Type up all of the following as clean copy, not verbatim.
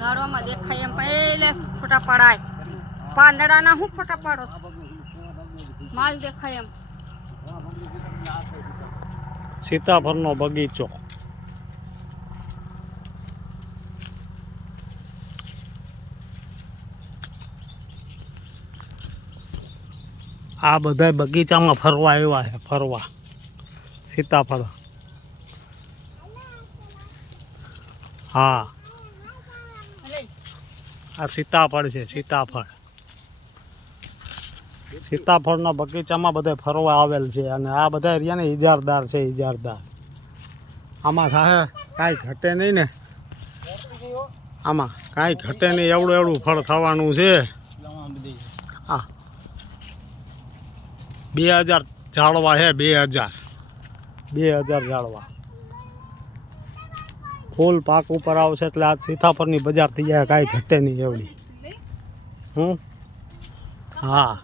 ઝાડવામાં દેખાય એમ પહેલે ફોટા પડાય. પાંદડાના શું ફોટા પાડો? માલ દેખાય એમ. સીતાફળનો બગીચો. આ બધા બગીચામાં ફરવા આવ્યા છે. ફરવા સીતાફળ. હા, આ સીતાફળ છે. સીતાફળ. સીતાફળના બગીચામાં બધા ફરવા આવેલ છે. અને આ બધા રહ્યા ને ઇજારદાર છે. ઇજારદાર. આમાં થાય કાંઈ ઘટે નહીં ને. આમાં કાંઈ ઘટે નહીં. એવડું એવડું ફળ થવાનું છે. હા, 2000 ઝાડવા છે. 2000 ઝાડવા. ફૂલ પાક ઉપર આવશે એટલે આ સીતાફળની બજાર થઈ જાય. કાંઈ ઘટે નહીં એવડી. હા,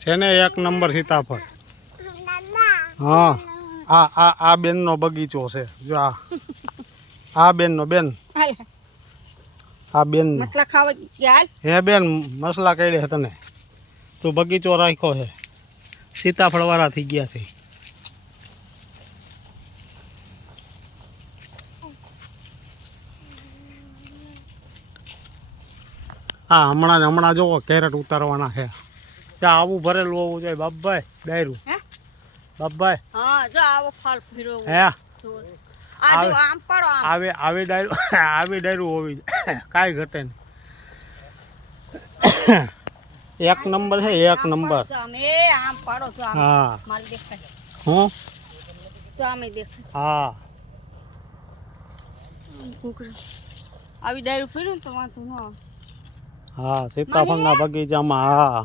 છે ને એક નંબર સીતાફળ. હા, આ બેનનો બગીચો છે. જો આ બેનનો. બેન, આ બેન મસલા ખાવા હે બેન, મસલા કઈ છે તને? તો બગીચો રાખ્યો છે. સીતાફળ વાળા થઈ ગયા છે. હા, હમણાં જોવો કેરેટ ઉતારવાના છે. ત્યાં આવું ભરેલું હોવું જોઈએ. બાપભાઈ ડાયરું. બાપભાઈ, હા, જો આવો ફાલ ફીરો. હે આમ પાડો. આવી ડાયરું હોવી જોઈએ. કાંઈ ઘટે નહીં. એક નંબર છે. એક નંબર. આમ પાડો. હા, માલ દેખાય. હું તો આમે દેખાય. હા, આવી ડાયરું ફેર્યું તો વાંધો ન આવે. હા, સીતાફળના બગીચામાં. હા,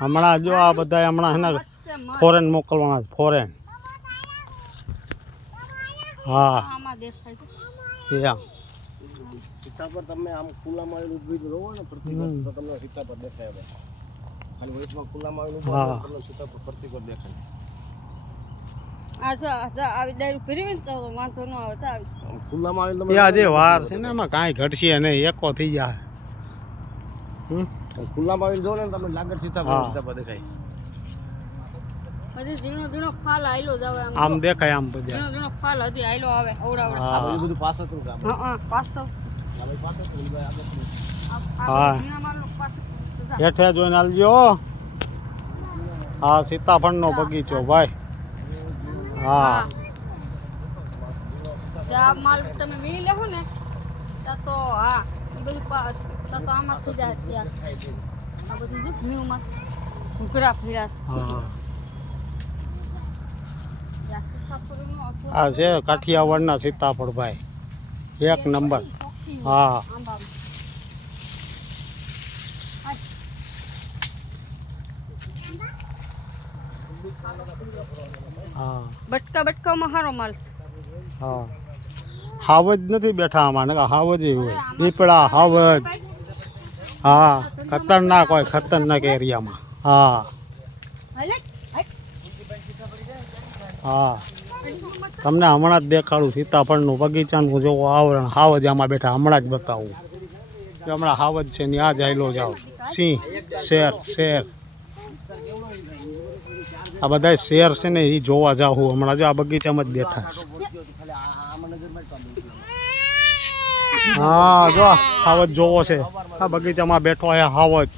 હમણાં જો આ બધા હમણાં છે ને ફોરેન મોકલવાના છે. ફોરેન. હા, આમાં દેખાય છે. સીતાફળ તમે આમ ખુલ્લામાં આવેલું ઊભી જોવો ને પ્રતિકોર તો તમને સીતાફળ દેખાય. હવે ખાલી વૈશમાં ખુલ્લામાં આવેલું તમને સીતાફળ પ્રતિકોર દેખાય. આવી ડાયરું ફેરવી ને તો વાંધો ન આવે. ખુલ્લામાં આવેલું જે વાર છે ને એમાં કાંઈ ઘટશે નહીં. એકો થઈ જાય. ખુલ્લામાં આવેલું જોવો ને તમને લાગે સીતાફળ દેખાય. હજી ઝીણો ફાલ આયલો જ આવે. આમ દેખાય. આમ બધા ઝીણો ફાલ હજી આયલો આવે. અવડાવડે. આ બધું પાછળ કામ. હા, પાછળ. હા, હેઠે જોઈને આલજો. હા, સીતાફળનો બગીચો ભાઈ. હા, આ માલ તમે મી લેવો ને તો હા એ બધું તો આમાં થઈ જાય. ત્યાં આ બધું જો મીમાં ઘૂઘરા ફીરા. હા, આ છે કાઠિયાવાડના સીતાફળ ભાઈ. એક નંબર. હા, હા, બટકામાં સારો માલ. હા, હાવજ નથી બેઠા આમાં. ને હાવજ હોય. દીપડા, હાવજ. હા, ખતરનાક હોય. ખતરનાક એરિયામાં. હા, હા, તમને હમણાં જ દેખાડું સીતાફળનું બગીચાનું જોવો આવરણ. હાવજ આમાં બેઠા. હમણાં જ બતાવું. હમણાં હાવજ છે ને આ જ આયલો જાઓ. સિંહ, શેર. આ બધા શેર છે ને એ જોવા જાઉં હમણાં. જો આ બગીચામાં જ બેઠા છે. હા, જો હાવજ જોવો છે. આ બગીચામાં બેઠો છે હાવજ.